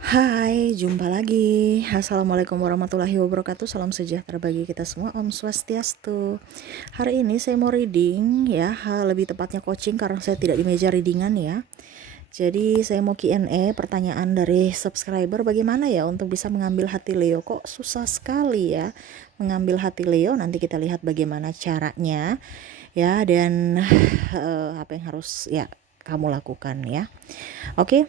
Hai, jumpa lagi. Assalamualaikum warahmatullahi wabarakatuh. Salam sejahtera bagi kita semua. Om Swastiastu. Hari ini saya mau reading ya, lebih tepatnya coaching karena saya tidak di meja readingan ya. Jadi saya mau Q&A pertanyaan dari subscriber, bagaimana ya untuk bisa mengambil hati Leo. Kok susah sekali ya mengambil hati Leo. Nanti kita lihat bagaimana caranya ya, dan apa yang harus ya kamu lakukan ya. Oke.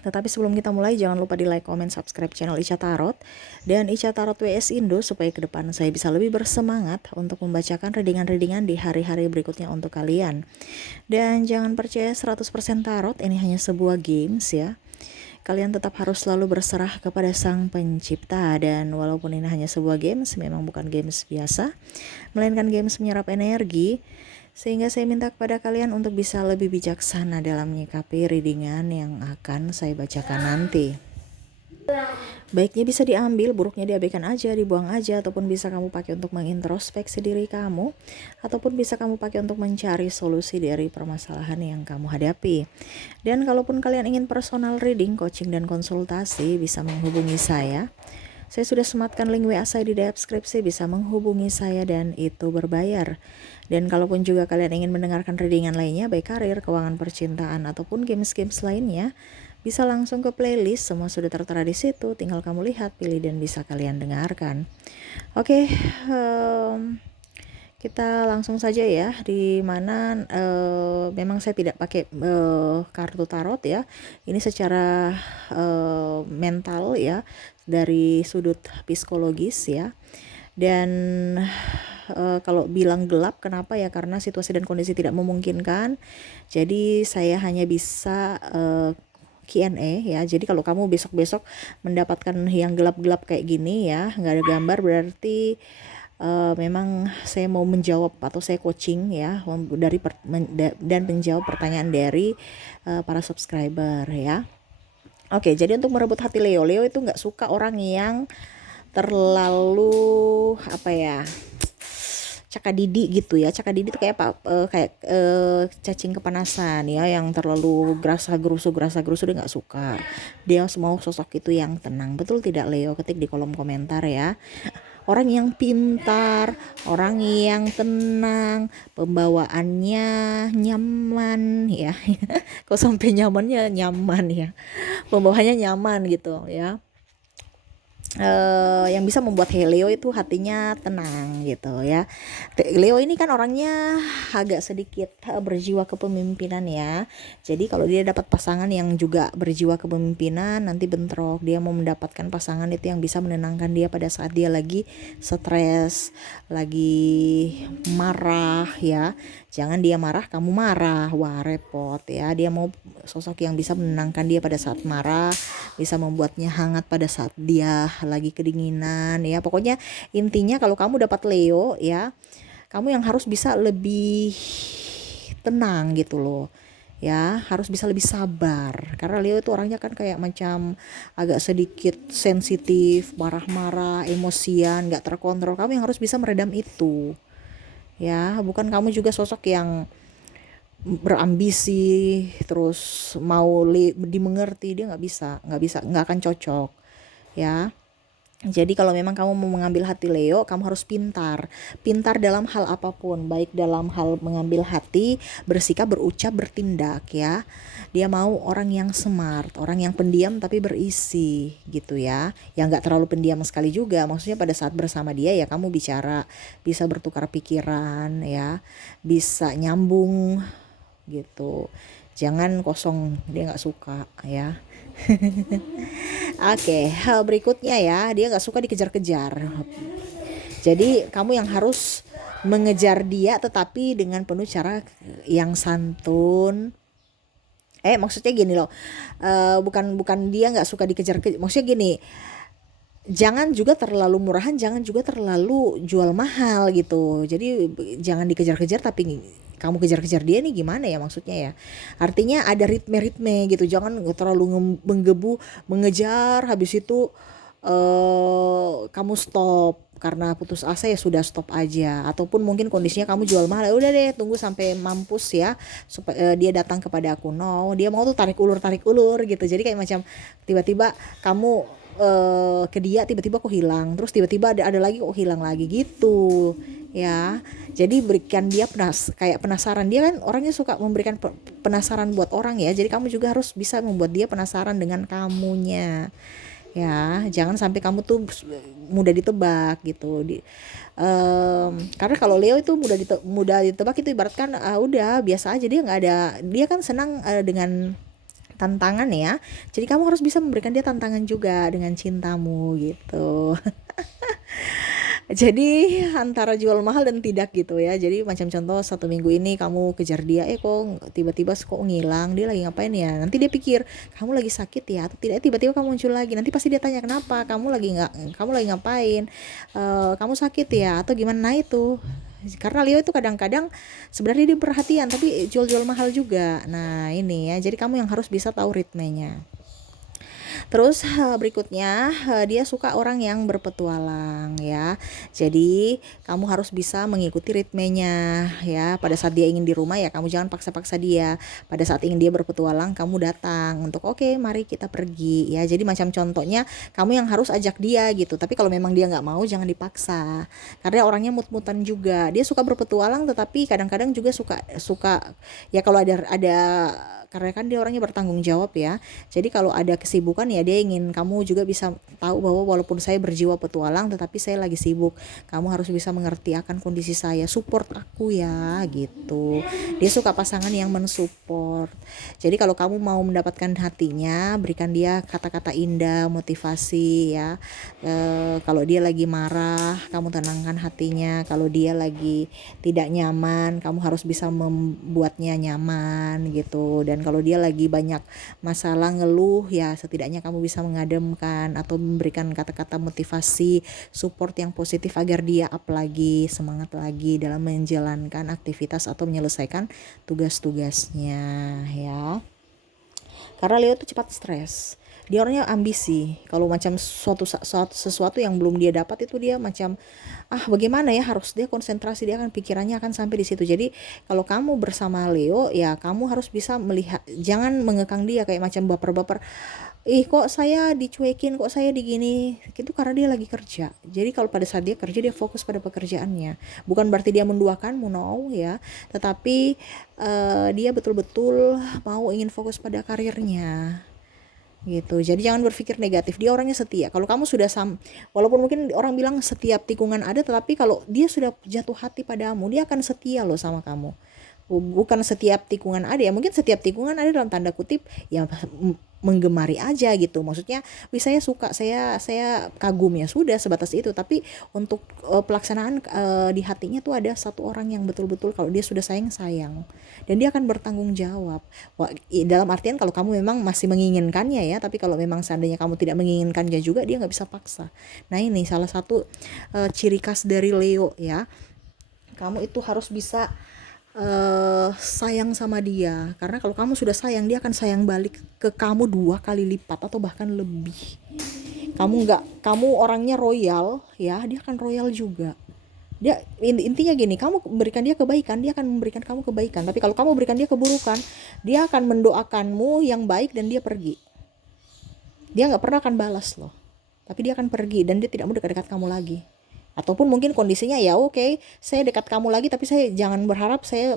Tetapi sebelum kita mulai, jangan lupa di like, comment, subscribe channel Ica Tarot dan Ica Tarot WS Indo supaya ke depan saya bisa lebih bersemangat untuk membacakan readingan-readingan di hari-hari berikutnya untuk kalian. Dan jangan percaya 100% tarot, ini hanya sebuah games ya. Kalian tetap harus selalu berserah kepada Sang Pencipta, dan walaupun ini hanya sebuah games, memang bukan games biasa, melainkan games menyerap energi. Sehingga saya minta kepada kalian untuk bisa lebih bijaksana dalam menyikapi readingan yang akan saya bacakan nanti. Baiknya bisa diambil, buruknya diabaikan aja, dibuang aja, ataupun bisa kamu pakai untuk mengintrospeksi diri kamu, ataupun bisa kamu pakai untuk mencari solusi dari permasalahan yang kamu hadapi. Dan kalaupun kalian ingin personal reading, coaching, dan konsultasi, bisa menghubungi saya. Saya sudah sematkan link WA saya di deskripsi, bisa menghubungi saya dan itu berbayar. Dan kalaupun juga kalian ingin mendengarkan readingan lainnya, baik karir, keuangan, percintaan, ataupun games-games lainnya, bisa langsung ke playlist, semua sudah tertera di situ, tinggal kamu lihat, pilih, dan bisa kalian dengarkan. Oke, kita langsung saja ya, di mana memang saya tidak pakai kartu tarot ya. Ini secara mental ya, dari sudut psikologis ya. Dan kalau bilang gelap, kenapa ya? Karena situasi dan kondisi tidak memungkinkan. Jadi saya hanya bisa Q&A ya. Jadi kalau kamu besok-besok mendapatkan yang gelap-gelap kayak gini ya, nggak ada gambar, berarti memang saya mau menjawab atau saya coaching ya, dan menjawab pertanyaan dari para subscriber ya. Oke, jadi untuk merebut hati Leo, Leo itu nggak suka orang yang terlalu apa ya, cakadidi gitu ya. Cakadidi itu kayak apa? Cacing kepanasan ya, yang terlalu gerasa gerusu dia nggak suka. Dia mau sosok itu yang tenang. Betul tidak Leo? Ketik di kolom komentar ya. Orang yang pintar, orang yang tenang, pembawaannya nyaman ya. Kok sampai nyamannya nyaman ya, pembawaannya nyaman gitu ya. Yang bisa membuat Leo itu hatinya tenang gitu ya. Leo ini kan orangnya agak sedikit berjiwa kepemimpinan ya. Jadi kalau dia dapat pasangan yang juga berjiwa kepemimpinan, nanti bentrok. Dia mau mendapatkan pasangan itu yang bisa menenangkan dia pada saat dia lagi stres, lagi marah ya. Jangan dia marah kamu marah, wah repot ya. Dia mau sosok yang bisa menenangkan dia pada saat marah, bisa membuatnya hangat pada saat dia lagi kedinginan ya. Pokoknya intinya kalau kamu dapat Leo ya, kamu yang harus bisa lebih tenang gitu loh ya, harus bisa lebih sabar, karena Leo itu orangnya kan kayak macam agak sedikit sensitif, marah-marah, emosian, gak terkontrol. Kamu yang harus bisa meredam itu ya, bukan kamu juga sosok yang berambisi terus mau dimengerti. Dia nggak akan cocok ya. Jadi kalau memang kamu mau mengambil hati Leo, kamu harus pintar dalam hal apapun, baik dalam hal mengambil hati, bersikap, berucap, bertindak ya. Dia mau orang yang smart, orang yang pendiam tapi berisi gitu ya, yang nggak terlalu pendiam sekali juga. Maksudnya pada saat bersama dia ya kamu bicara, bisa bertukar pikiran ya, bisa nyambung gitu. Jangan kosong, dia nggak suka ya. Oke, hal berikutnya ya, dia nggak suka dikejar-kejar. Jadi kamu yang harus mengejar dia, tetapi dengan penuh cara yang santun. Maksudnya gini loh, bukan dia nggak suka dikejar-kejar. Maksudnya gini, jangan juga terlalu murahan, jangan juga terlalu jual mahal gitu. Jadi jangan dikejar-kejar tapi kamu kejar-kejar dia nih, gimana ya maksudnya ya. Artinya ada ritme-ritme gitu. Jangan terlalu menggebu, mengejar, habis itu kamu stop karena putus asa, ya sudah stop aja. Ataupun mungkin kondisinya kamu jual mahal, ya udah deh tunggu sampai mampus ya, supaya dia datang kepada aku. No, dia mau tuh tarik ulur gitu. Jadi kayak macam tiba-tiba kamu ke dia, tiba-tiba kok hilang, terus tiba-tiba ada lagi kok hilang lagi gitu ya. Jadi berikan dia kayak penasaran. Dia kan orangnya suka memberikan penasaran buat orang ya. Jadi kamu juga harus bisa membuat dia penasaran dengan kamunya ya. Jangan sampai kamu tuh mudah ditebak gitu. Karena kalau Leo itu mudah ditebak itu ibaratkan udah biasa aja, dia nggak ada, dia kan senang dengan tantangan ya. Jadi kamu harus bisa memberikan dia tantangan juga dengan cintamu gitu. Jadi antara jual mahal dan tidak gitu ya. Jadi macam contoh, 1 minggu ini kamu kejar dia, kok tiba-tiba kok ngilang, dia lagi ngapain ya. Nanti dia pikir kamu lagi sakit ya atau tidak, tiba-tiba kamu muncul lagi. Nanti pasti dia tanya, kenapa kamu lagi ngapain, kamu sakit ya atau gimana. Nah itu karena Leo itu kadang-kadang sebenarnya dia perhatian tapi jual-jual mahal juga. Nah ini ya, jadi kamu yang harus bisa tahu ritmenya. Terus berikutnya, dia suka orang yang berpetualang ya. Jadi kamu harus bisa mengikuti ritmenya ya. Pada saat dia ingin di rumah ya kamu jangan paksa-paksa dia. Pada saat ingin dia berpetualang kamu datang untuk oke, mari kita pergi ya. Jadi macam contohnya kamu yang harus ajak dia gitu. Tapi kalau memang dia nggak mau jangan dipaksa. Karena orangnya mut-mutan juga. Dia suka berpetualang tetapi kadang-kadang juga suka ya, kalau ada karena kan dia orangnya bertanggung jawab ya. Jadi kalau ada kesibukan ya dia ingin kamu juga bisa tahu bahwa walaupun saya berjiwa petualang tetapi saya lagi sibuk. Kamu harus bisa mengerti akan kondisi saya, support aku ya gitu. Dia suka pasangan yang mensupport. Jadi kalau kamu mau mendapatkan hatinya, berikan dia kata-kata indah, motivasi ya. Kalau dia lagi marah, kamu tenangkan hatinya. Kalau dia lagi tidak nyaman, kamu harus bisa membuatnya nyaman gitu. Dan kalau dia lagi banyak masalah, ngeluh ya, setidaknya kamu bisa mengademkan atau memberikan kata-kata motivasi, support yang positif agar dia up lagi, semangat lagi dalam menjalankan aktivitas atau menyelesaikan tugas-tugasnya ya. Karena Leo tuh cepat stres. Dia orangnya ambisi. Kalau macam sesuatu yang belum dia dapat itu dia macam bagaimana ya, harus dia konsentrasi, dia kan pikirannya akan sampai di situ. Jadi kalau kamu bersama Leo ya kamu harus bisa melihat, jangan mengekang dia kayak macam baper-baper. Kok saya dicuekin, kok saya digini. Itu karena dia lagi kerja. Jadi kalau pada saat dia kerja dia fokus pada pekerjaannya. Bukan berarti dia menduakanmu, no ya. Tetapi dia betul-betul ingin fokus pada karirnya gitu. Jadi jangan berpikir negatif. Dia orangnya setia. Kalau kamu sudah walaupun mungkin orang bilang setiap tikungan ada, tetapi kalau dia sudah jatuh hati padamu, dia akan setia loh sama kamu. Bukan setiap tikungan ada ya, mungkin setiap tikungan ada dalam tanda kutip ya, menggemari aja gitu. Maksudnya saya suka, saya kagum, ya sudah sebatas itu. Tapi untuk pelaksanaan di hatinya tuh ada satu orang yang betul-betul kalau dia sudah sayang dan dia akan bertanggung jawab. Dalam artian kalau kamu memang masih menginginkannya ya, tapi kalau memang seandainya kamu tidak menginginkannya juga, dia nggak bisa paksa. Nah ini salah satu ciri khas dari Leo ya. Kamu itu harus bisa sayang sama dia, karena kalau kamu sudah sayang, dia akan sayang balik ke kamu 2 kali lipat atau bahkan lebih. Kamu orangnya royal ya, dia akan royal juga. Dia intinya gini, kamu berikan dia kebaikan, dia akan memberikan kamu kebaikan. Tapi kalau kamu berikan dia keburukan, dia akan mendoakanmu yang baik dan dia pergi. Dia nggak pernah akan balas loh, tapi dia akan pergi dan dia tidak mau dekat-dekat kamu lagi. Ataupun mungkin kondisinya ya oke, saya dekat kamu lagi tapi saya jangan berharap saya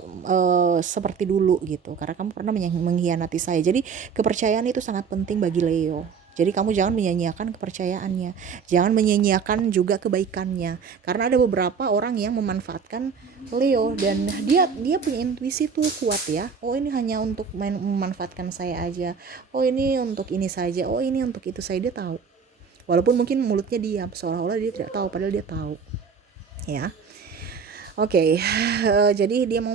seperti dulu gitu, karena kamu pernah mengkhianati saya. Jadi kepercayaan itu sangat penting bagi Leo. Jadi kamu jangan menyia-nyiakan kepercayaannya, jangan menyia-nyiakan juga kebaikannya, karena ada beberapa orang yang memanfaatkan Leo dan dia punya intuisi tuh kuat ya. Oh ini hanya untuk memanfaatkan saya aja, oh ini untuk ini saja, oh ini untuk itu saja. Dia tahu. Walaupun mungkin mulutnya diam, seolah-olah dia tidak tahu, padahal dia tahu. Ya, oke. Jadi dia mau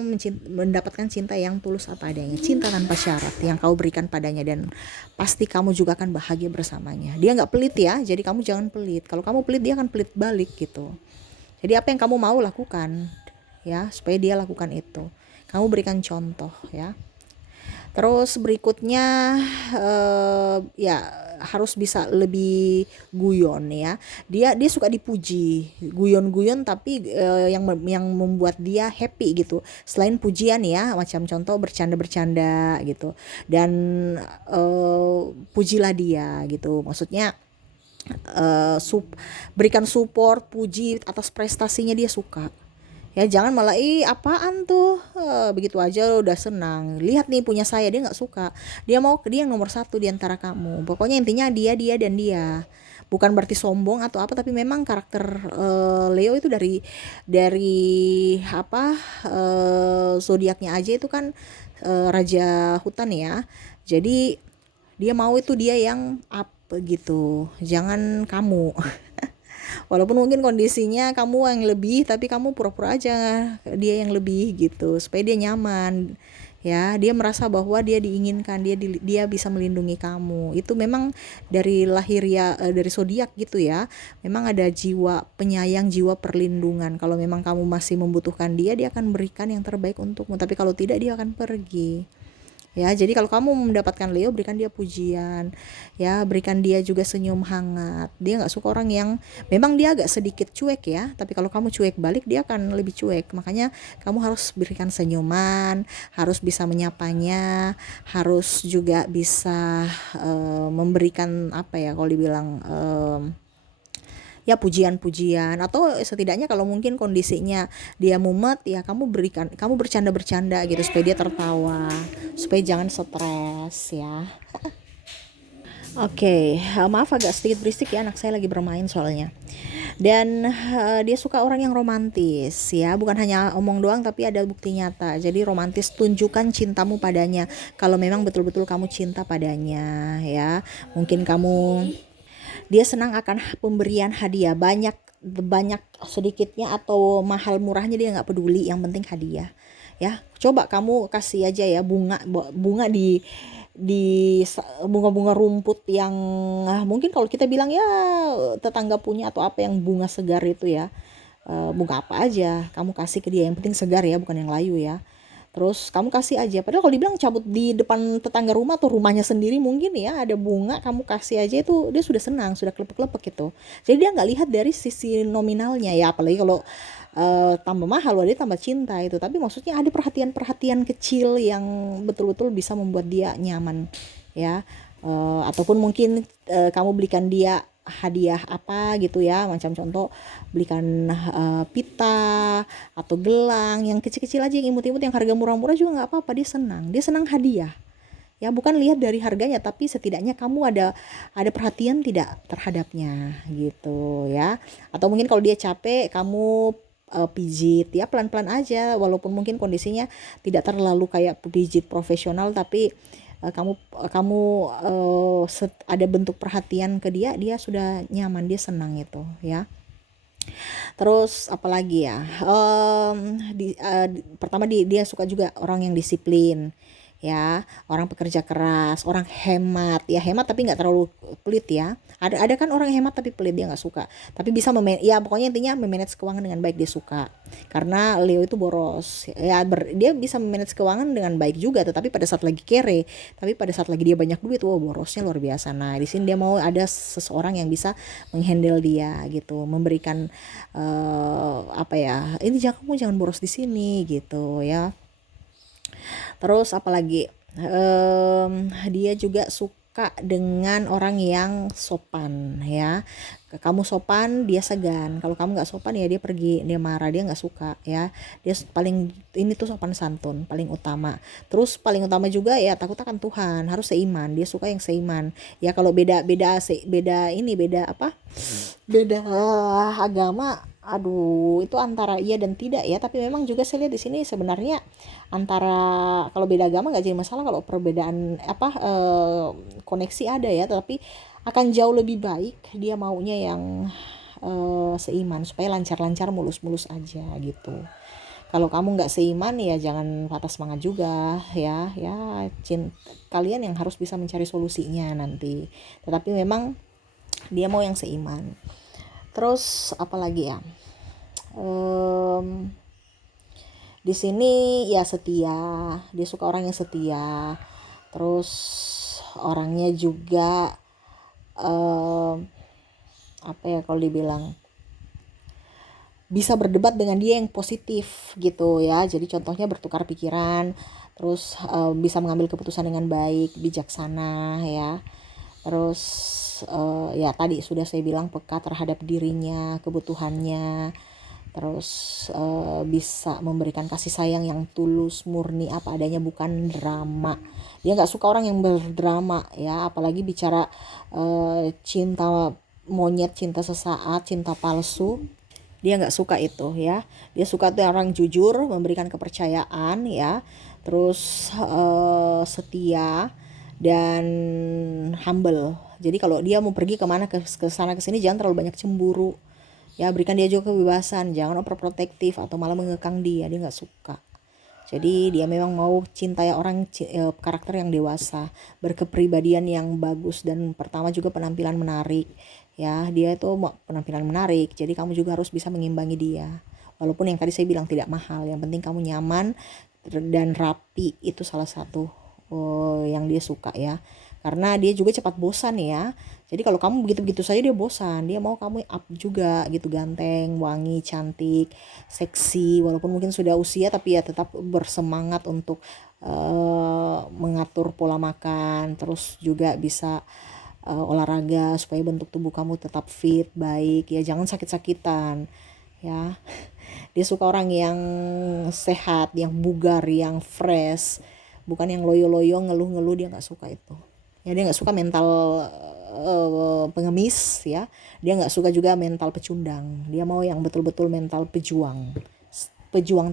mendapatkan cinta yang tulus apa adanya, cinta tanpa syarat yang kau berikan padanya, dan pasti kamu juga akan bahagia bersamanya. Dia nggak pelit ya, jadi kamu jangan pelit. Kalau kamu pelit, dia akan pelit balik gitu. Jadi apa yang kamu mau lakukan ya, supaya dia lakukan itu. Kamu berikan contoh ya. Terus berikutnya ya, harus bisa lebih guyon ya. Dia suka dipuji, guyon-guyon, tapi yang membuat dia happy gitu. Selain pujian ya, macam contoh bercanda-bercanda gitu. Dan pujilah dia gitu. Maksudnya eh, sup, berikan support, puji atas prestasinya, dia suka. Ya jangan malah apaan tuh, begitu aja udah senang, lihat nih punya saya. Dia nggak suka, dia mau dia yang nomor satu di antara kamu. Pokoknya intinya dia dan dia, bukan berarti sombong atau apa, tapi memang karakter Leo itu dari apa, zodiaknya aja itu kan raja hutan ya. Jadi dia mau itu dia yang up gitu, jangan kamu. Walaupun mungkin kondisinya kamu yang lebih, tapi kamu pura-pura aja dia yang lebih gitu, supaya dia nyaman. Ya, dia merasa bahwa dia diinginkan, dia bisa melindungi kamu. Itu memang dari lahir ya, dari zodiak gitu ya. Memang ada jiwa penyayang, jiwa perlindungan. Kalau memang kamu masih membutuhkan dia, dia akan berikan yang terbaik untukmu. Tapi kalau tidak, dia akan pergi. Ya, jadi kalau kamu mendapatkan Leo, berikan dia pujian, ya, berikan dia juga senyum hangat. Dia nggak suka orang yang, memang dia agak sedikit cuek ya, tapi kalau kamu cuek balik, dia akan lebih cuek. Makanya kamu harus berikan senyuman, harus bisa menyapanya, harus juga bisa memberikan apa ya, kalau dibilang ya pujian-pujian, atau setidaknya kalau mungkin kondisinya dia mumet ya, kamu bercanda-bercanda gitu supaya dia tertawa, supaya jangan stres ya. Oke, maaf agak sedikit berisik ya, anak saya lagi bermain soalnya. Dan dia suka orang yang romantis ya, bukan hanya omong doang tapi ada bukti nyata. Jadi romantis, tunjukkan cintamu padanya kalau memang betul-betul kamu cinta padanya ya. Mungkin dia senang akan pemberian hadiah, banyak banyak sedikitnya atau mahal murahnya dia nggak peduli, yang penting hadiah ya. Coba kamu kasih aja ya bunga di bunga-bunga rumput yang mungkin kalau kita bilang ya tetangga punya atau apa, yang bunga segar itu ya. Bunga apa aja kamu kasih ke dia, yang penting segar ya, bukan yang layu ya. Terus kamu kasih aja, padahal kalau dibilang cabut di depan tetangga rumah atau rumahnya sendiri mungkin ya ada bunga, kamu kasih aja, itu dia sudah senang, sudah klepek-klepek gitu. Jadi dia nggak lihat dari sisi nominalnya ya, apalagi kalau tambah mahal, wah dia tambah cinta itu. Tapi maksudnya ada perhatian-perhatian kecil yang betul-betul bisa membuat dia nyaman ya. Ataupun mungkin kamu belikan dia hadiah apa gitu ya, macam contoh belikan pita atau gelang yang kecil-kecil aja, yang imut-imut, yang harga murah-murah juga nggak apa-apa, dia senang hadiah ya. Bukan lihat dari harganya, tapi setidaknya kamu ada perhatian tidak terhadapnya gitu ya. Atau mungkin kalau dia capek, kamu pijit ya pelan-pelan aja, walaupun mungkin kondisinya tidak terlalu kayak pijit profesional, tapi kamu kamu ada bentuk perhatian ke dia, dia sudah nyaman, dia senang itu ya. Terus apalagi ya, pertama dia suka juga orang yang disiplin ya, orang pekerja keras, orang hemat ya, hemat tapi nggak terlalu pelit ya. Ada kan orang hemat tapi pelit, dia nggak suka. Tapi bisa ya pokoknya intinya memanage keuangan dengan baik dia suka. Karena Leo itu boros ya, dia bisa memanage keuangan dengan baik juga, tetapi pada saat lagi kere, tapi pada saat lagi dia banyak duit, borosnya luar biasa. Nah di sini dia mau ada seseorang yang bisa menghandle dia gitu, memberikan apa ya, ini kamu jangan boros di sini gitu ya. Terus apalagi, dia juga suka dengan orang yang sopan ya. Kamu sopan, dia segan. Kalau kamu nggak sopan ya dia pergi, dia marah, dia nggak suka ya. Dia paling ini tuh sopan santun paling utama. Terus paling utama juga ya takut akan Tuhan, harus seiman. Dia suka yang seiman ya. Kalau beda apa, beda agama, aduh itu antara iya dan tidak ya. Tapi memang juga saya lihat di sini sebenarnya antara, kalau beda agama nggak jadi masalah, kalau perbedaan apa koneksi ada ya, tapi akan jauh lebih baik dia maunya yang seiman, supaya lancar-lancar, mulus-mulus aja gitu. Kalau kamu nggak seiman ya jangan patah semangat juga ya. Kalian yang harus bisa mencari solusinya nanti. Tetapi memang dia mau yang seiman. Terus apalagi ya, di sini ya setia, dia suka orang yang setia. Terus orangnya juga apa ya kalau dibilang, bisa berdebat dengan dia yang positif gitu ya. Jadi contohnya bertukar pikiran, terus bisa mengambil keputusan dengan baik, bijaksana ya. Terus ya tadi sudah saya bilang peka terhadap dirinya, kebutuhannya. Terus bisa memberikan kasih sayang yang tulus, murni, apa adanya, bukan drama. Dia nggak suka orang yang berdrama ya, apalagi bicara cinta monyet, cinta sesaat, cinta palsu. Dia nggak suka itu ya. Dia suka tuh orang jujur, memberikan kepercayaan ya, terus setia dan humble. Jadi kalau dia mau pergi kemana, ke sana ke sini, jangan terlalu banyak cemburu ya. Berikan dia juga kebebasan, jangan overprotektif atau malah mengekang dia nggak suka. Jadi dia memang mau cintai orang karakter yang dewasa, berkepribadian yang bagus, dan pertama juga penampilan menarik ya. Dia itu penampilan menarik, jadi kamu juga harus bisa mengimbangi dia. Walaupun yang tadi saya bilang tidak mahal, yang penting kamu nyaman dan rapi, itu salah satu yang dia suka ya. Karena dia juga cepat bosan ya. Jadi kalau kamu begitu-begitu saja dia bosan. Dia mau kamu up juga gitu, ganteng, wangi, cantik, seksi. Walaupun mungkin sudah usia, tapi ya tetap bersemangat untuk mengatur pola makan. Terus juga bisa olahraga supaya bentuk tubuh kamu tetap fit, baik ya. Jangan sakit-sakitan ya. Dia suka orang yang sehat, yang bugar, yang fresh, bukan yang loyo-loyo, ngeluh-ngeluh. Dia nggak suka itu ya. Dia nggak suka mental pengemis ya. Dia nggak suka juga mental pecundang. Dia mau yang betul-betul mental pejuang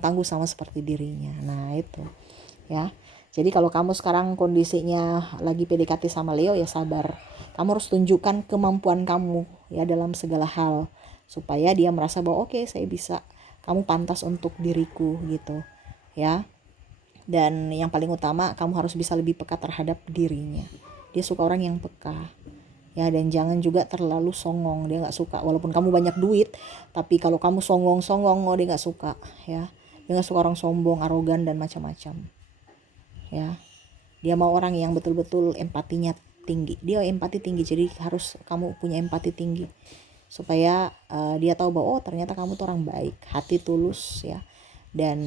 tangguh, sama seperti dirinya. Nah itu ya. Jadi kalau kamu sekarang kondisinya lagi PDKT sama Leo, ya sabar. Kamu harus tunjukkan kemampuan kamu ya dalam segala hal, supaya dia merasa bahwa oke, saya bisa, kamu pantas untuk diriku gitu ya. Dan yang paling utama, kamu harus bisa lebih peka terhadap dirinya. Dia suka orang yang peka ya. Dan jangan juga terlalu songong, dia nggak suka. Walaupun kamu banyak duit, tapi kalau kamu songong, dia nggak suka ya. Dia nggak suka orang sombong, arogan, dan macam-macam ya. Dia mau orang yang betul-betul empatinya tinggi. Dia empati tinggi, jadi harus kamu punya empati tinggi, supaya dia tahu bahwa oh ternyata kamu tuh orang baik, hati tulus ya. Dan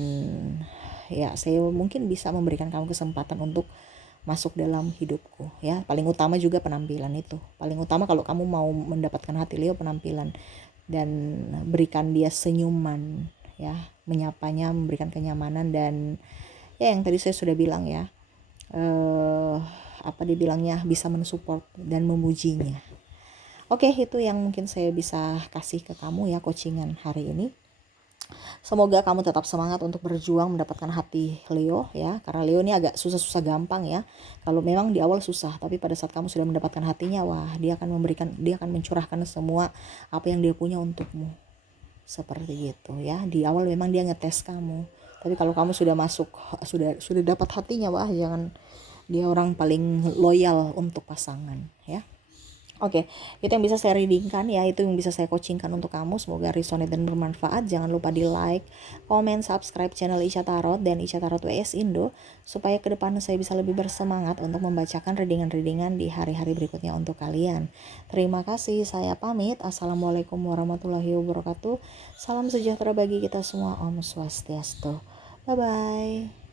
ya saya mungkin bisa memberikan kamu kesempatan untuk masuk dalam hidupku ya. Paling utama juga penampilan itu. Paling utama kalau kamu mau mendapatkan hati Leo, penampilan. Dan berikan dia senyuman ya, menyapanya, memberikan kenyamanan. Dan ya yang tadi saya sudah bilang ya, apa dibilangnya, bisa mensupport dan memujinya. Oke, itu yang mungkin saya bisa kasih ke kamu ya, coachingan hari ini. Semoga kamu tetap semangat untuk berjuang mendapatkan hati Leo ya. Karena Leo ini agak susah-susah gampang ya. Kalau memang di awal susah, tapi pada saat kamu sudah mendapatkan hatinya, wah, dia akan mencurahkan semua apa yang dia punya untukmu. Seperti itu ya. Di awal memang dia ngetes kamu. Tapi kalau kamu sudah masuk, sudah dapat hatinya, wah, jangan, dia orang paling loyal untuk pasangan ya. Oke, itu yang bisa saya readingkan ya, itu yang bisa saya coachingkan untuk kamu. Semoga resonate dan bermanfaat. Jangan lupa di like, comment, subscribe channel Ica Tarot dan Ica Tarot WS Indo, supaya ke depan saya bisa lebih bersemangat untuk membacakan readingan-readingan di hari-hari berikutnya untuk kalian. Terima kasih, saya pamit. Assalamualaikum warahmatullahi wabarakatuh. Salam sejahtera bagi kita semua. Om Swastiastu. Bye-bye.